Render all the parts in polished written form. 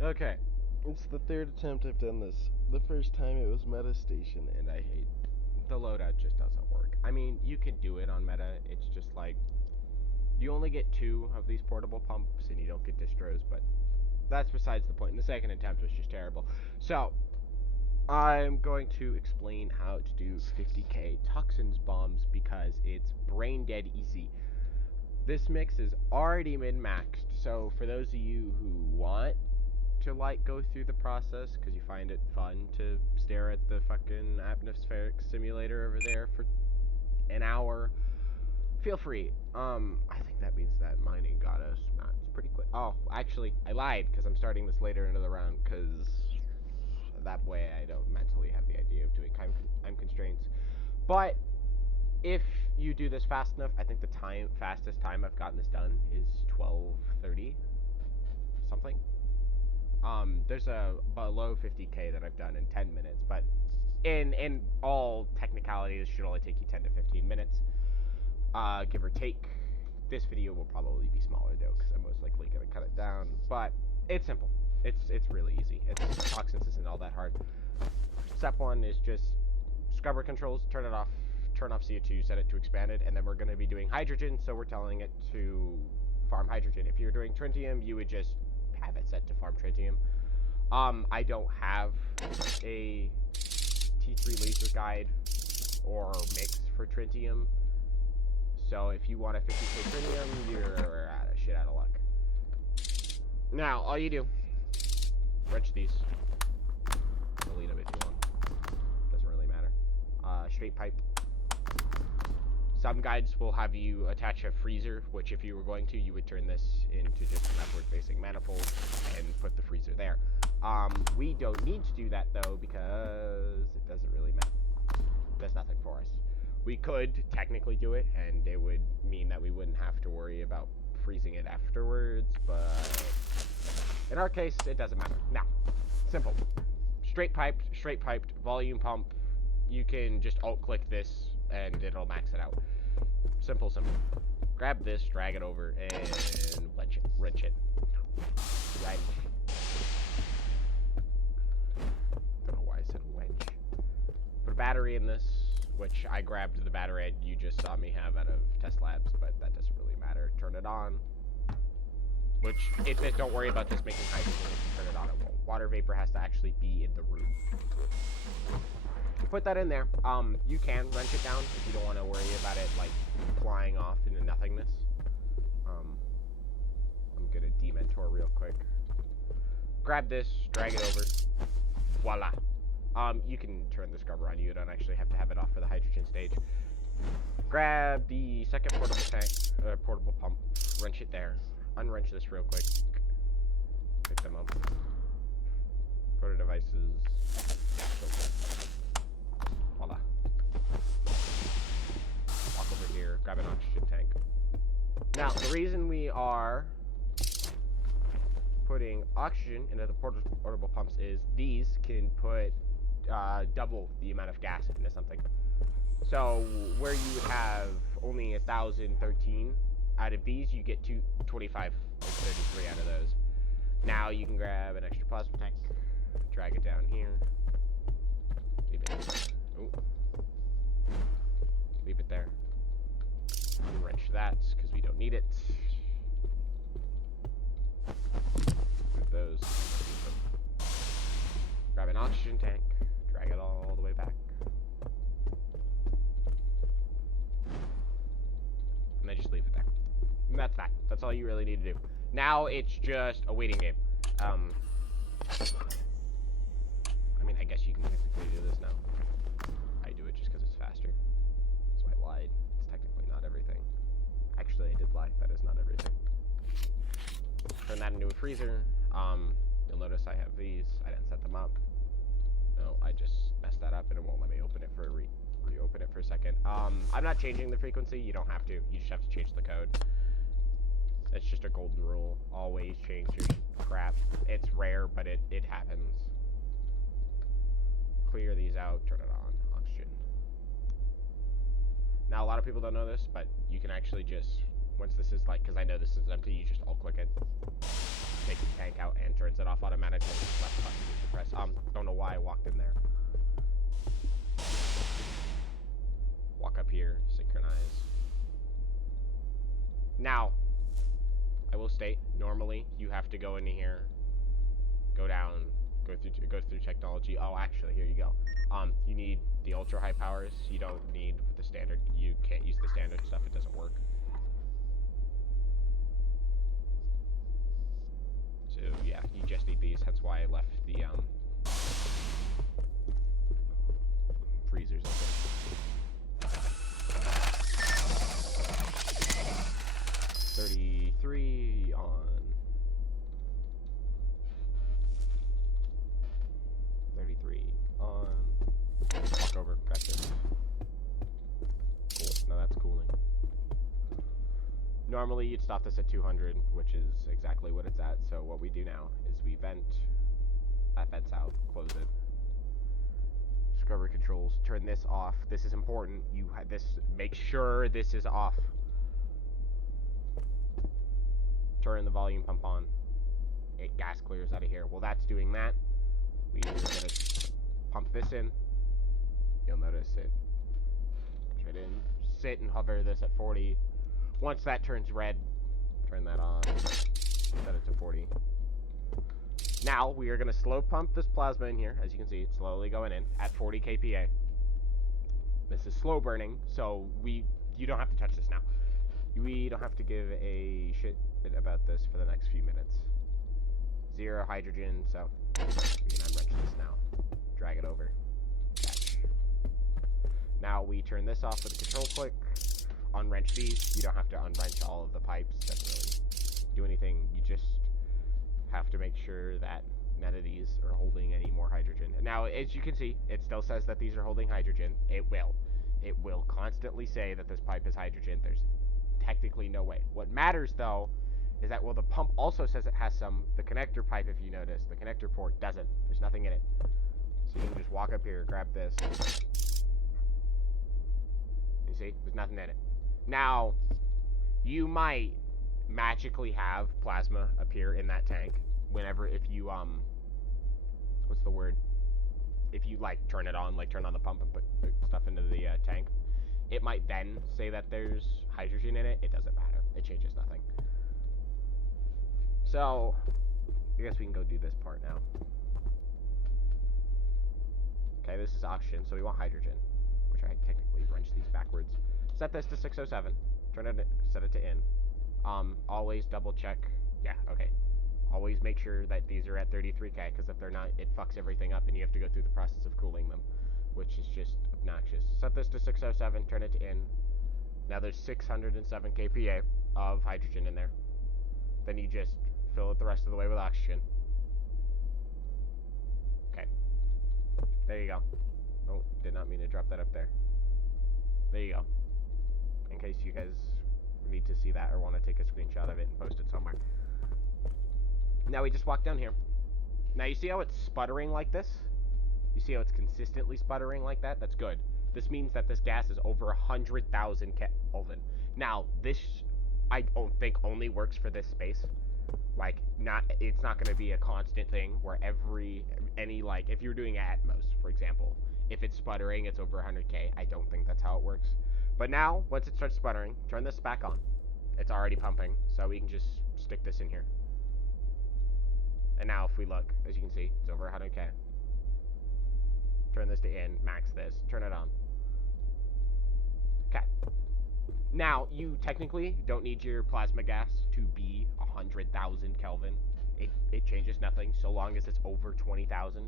Okay. It's the third attempt I've done this. The first time it was Meta Station, and I hate the loadout just doesn't work. I mean, you can do it on Meta. It's just like you only get 2 of these portable pumps, and you don't get distros. But that's besides the point. And the second attempt was just terrible. So I'm going to explain how to do 50k toxins bombs because it's brain dead easy. This mix is already min-maxed, so for those of you who want to like go through the process because you find it fun to stare at the fucking atmospheric simulator over there for an hour, feel free. I think that means that mining got us mats pretty quick. Oh, actually, I lied because I'm starting this later into the round because that way I don't mentally have the idea of doing time constraints. But if you do this fast enough, I think the fastest time I've gotten this done is 12:30 something. There's a below 50k that I've done in 10 minutes, but in all technicality, this should only take you 10 to 15 minutes, give or take. This video will probably be smaller though, because I'm most likely gonna cut it down. But it's simple. It's really easy. Toxins isn't all that hard. Step one is just scrubber controls. Turn it off. Turn off CO2. Set it to expanded, and then we're gonna be doing hydrogen. So we're telling it to farm hydrogen. If you're doing trintium, you would just have it set to farm trintium. I don't have a T3 laser guide or mix for tritium. So if you want a 50k tritium, you're shit out of luck. Now, all you do, wrench these. Delete them if you want. Doesn't really matter. Straight pipe. Some guides will have you attach a freezer, which if you were going to, you would turn this into just an upward-facing manifold and put the freezer there. We don't need to do that, though, because it doesn't really matter. Does nothing for us. We could technically do it, and it would mean that we wouldn't have to worry about freezing it afterwards, but in our case, it doesn't matter. Now, simple. Straight piped, volume pump. You can just alt-click this, and it'll max it out. Simple. Grab this, drag it over, and wrench it. Right. Don't know why I said wench. Put a battery in this, which I grabbed the battery you just saw me have out of test labs, but that doesn't really matter. Turn it on. Which, don't worry about this making hydrogen. If you turn it on, it won't. Water vapor has to actually be in the room. Put that in there. You can wrench it down if you don't want to worry about it, like, flying off into nothingness. I'm gonna dementor real quick. Grab this, drag it over. Voila. You can turn the scrubber on. You don't actually have to have it off for the hydrogen stage. Grab the second portable tank, portable pump. Wrench it there. Unwrench this real quick. Pick them up. Go to devices. Voila. Walk over here. Grab an oxygen tank. Now, the reason we are putting oxygen into the portable pumps is these can put double the amount of gas into something. So where you would have only 1,013 out of these, you get 225 or 33 out of those. Now you can grab an extra plasma tank, drag it down here, leave it. Ooh. Leave it there. Wrench that because we don't need it. Move those. Grab an oxygen tank, drag it all the way back. And then just leave it there. And that's that. That's all you really need to do. Now it's just a waiting game. I mean, I guess you can technically do this now. I do it just because it's faster. So I lied. It's technically not everything. Actually, I did lie. That is not everything. Turn that into a freezer. You'll notice I have these. I didn't set them up. No, I just messed that up and it won't let me open it for reopen it for a second. I'm not changing the frequency. You don't have to. You just have to change the code. It's just a golden rule. Always change your crap. It's rare, but it happens. Clear these out. Turn it on. Oxygen. Now, a lot of people don't know this, but you can actually just, once this is like, because I know this is empty, you just alt-click it. Take the tank tank out and turns it off automatically. Left button to press. Don't know why I walked in there. Walk up here, synchronize. Now, I will state, normally you have to go into here, go down, go through technology. Oh, actually, here you go. You need the ultra high powers. You don't need the standard. You can't use the standard stuff. It doesn't work. So yeah, you just need these. That's why I left the freezers open. 33 on. 33 on. Walk over, grab this. Cool, now that's cooling. Normally you'd stop this at 200, which is exactly what it's at, so what we do now is we vent, that vents out, close it. Scrubber controls, turn this off. This is important. You had this, make sure this is off. Turn the volume pump on. Gas clears out of here. Well, that's doing that. We're gonna pump this in. You'll notice it goes right in. Sit and hover this at 40. Once that turns red, turn that on. Set it to 40. Now we are going to slow pump this plasma in here. As you can see, it's slowly going in at 40 kPa. This is slow burning, so you don't have to touch this now. We don't have to give a shit about this for the next few minutes. 0 hydrogen, so we can unwrench this now. Drag it over. Catch. Now we turn this off with a control click. Unwrench these. You don't have to unwrench all of the pipes. Doesn't really do anything. You just have to make sure that none of these are holding any more hydrogen. Now, as you can see, it still says that these are holding hydrogen. It will. It will constantly say that this pipe is hydrogen. There's technically no way. What matters, though, is that, well, the pump also says it has some. The connector pipe, if you notice, the connector port doesn't. There's nothing in it. So you can just walk up here, grab this. You see? There's nothing in it. Now, you might magically have plasma appear in that tank whenever, if you, what's the word? If you, like, turn it on, like, turn on the pump and put stuff into the tank. It might then say that there's hydrogen in it. It doesn't matter. It changes nothing. So, I guess we can go do this part now. Okay, this is oxygen, so we want hydrogen, which I technically wrench these backwards. Set this to 607. Set it to in. Always double check. Yeah, okay. Always make sure that these are at 33K, because if they're not, it fucks everything up and you have to go through the process of cooling them, which is just obnoxious. Set this to 607, turn it to in. Now there's 607 kPa of hydrogen in there. Then you just fill it the rest of the way with oxygen. Okay. There you go. Oh, did not mean to drop that up there. There you go. In case you guys need to see that or want to take a screenshot of it and post it somewhere. Now we just walk down here. Now you see how it's sputtering like this? You see how it's consistently sputtering like that? That's good. This means that this gas is over 100,000 Kelvin. Now, this, I don't think, only works for this space. Like, it's not going to be a constant thing where like, if you're doing Atmos, for example, if it's sputtering, it's over 100K. I don't think that's how it works. But now, once it starts sputtering, turn this back on. It's already pumping, so we can just stick this in here. And now, if we look, as you can see, it's over 100K. Turn this to in, max this, turn it on. Okay. Now, you technically don't need your plasma gas to be 100,000 Kelvin. It changes nothing so long as it's over 20,000.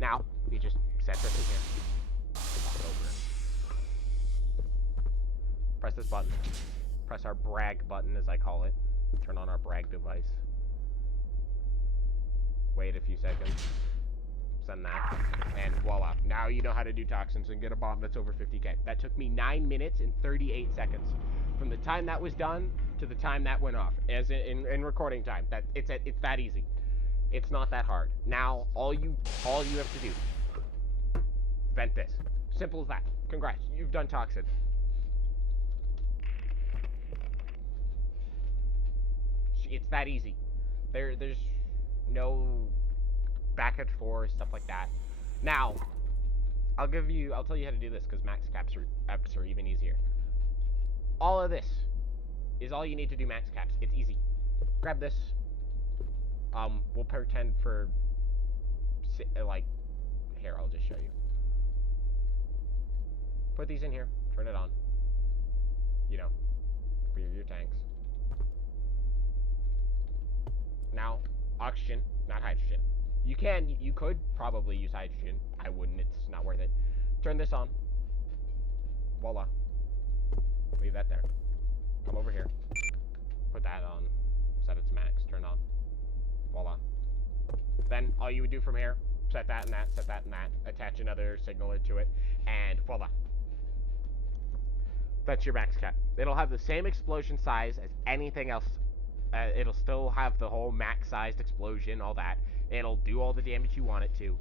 Now, we just set this in here. Walk it over. Press this button. Press our brag button, as I call it. Turn on our brag device. Wait a few seconds. Send that. And voila. Now you know how to do toxins and get a bomb that's over 50K. That took me 9 minutes and 38 seconds. From the time that was done to the time that went off. As in recording time. It's that easy. It's not that hard. Now, all you have to do, vent this. Simple as that. Congrats. You've done toxin. It's that easy. There's no back and forth, stuff like that. Now, I'll tell you how to do this because max caps are even easier. All of this is all you need to do max caps. It's easy. Grab this. We'll pretend for like here. I'll just show you. Put these in here. Turn it on. You know, for your tanks. Now, oxygen, not hydrogen. You could probably use hydrogen. I wouldn't. It's not worth it. Turn this on. Voila. Leave that there. Come over here. Put that on. Set it to max. Turn on. Voila. Then all you would do from here, set that and that, set that and that, attach another signaler to it, and voila. That's your max cap. It'll have the same explosion size as anything else. It'll still have the whole max-sized explosion, all that. It'll do all the damage you want it to.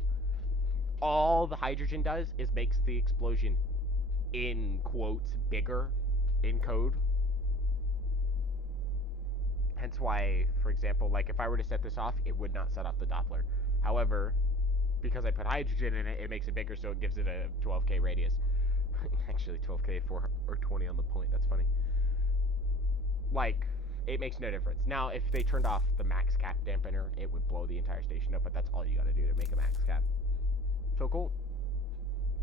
All the hydrogen does is makes the explosion, in quotes, bigger in code. Hence why, for example, like if I were to set this off, it would not set off the Doppler. However, because I put hydrogen in it, it makes it bigger, so it gives it a 12k radius. Actually, 12k or 20 on the point. That's funny. Like, it makes no difference. Now, if they turned off the max cap dampener, it would blow the entire station up, but that's all you gotta do to make a max cap. So cool.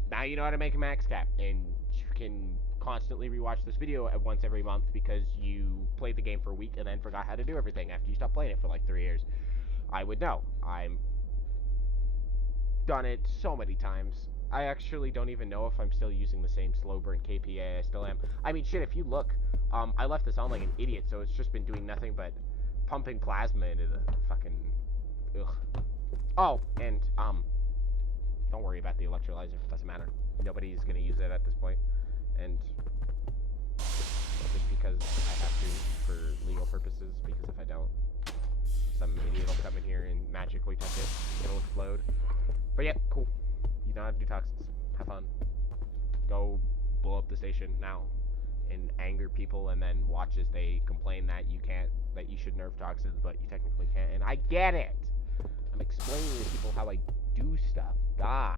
Now you know how to make a max cap, and you can constantly rewatch this video at once every month because you played the game for a week and then forgot how to do everything after you stopped playing it for like 3 years. I would know. I'm done it so many times. I actually don't even know if I'm still using the same slow burn KPA I still am. I mean, shit, if you look, I left this on like an idiot, so it's just been doing nothing but pumping plasma into the fucking... Ugh. Oh, and, don't worry about the electrolyzer. It doesn't matter. Nobody's gonna use it at this point. And just because I have to for legal purposes, because if I don't, some idiot will come in here and magically touch it. It'll explode. But yeah, cool. You know how to do toxins. Have fun. Go blow up the station now and anger people, and then watch as they complain that that you should nerf toxins, but you technically can't. And I get it. I'm explaining to people how I do stuff. God.